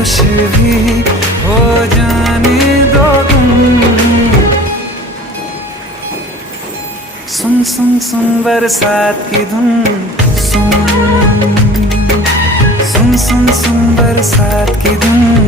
खामोश भी हो जाने दो तुम। सुन सुन सुन बरसात की धुन, सुन सुन सुन सुन बरसात की धुन।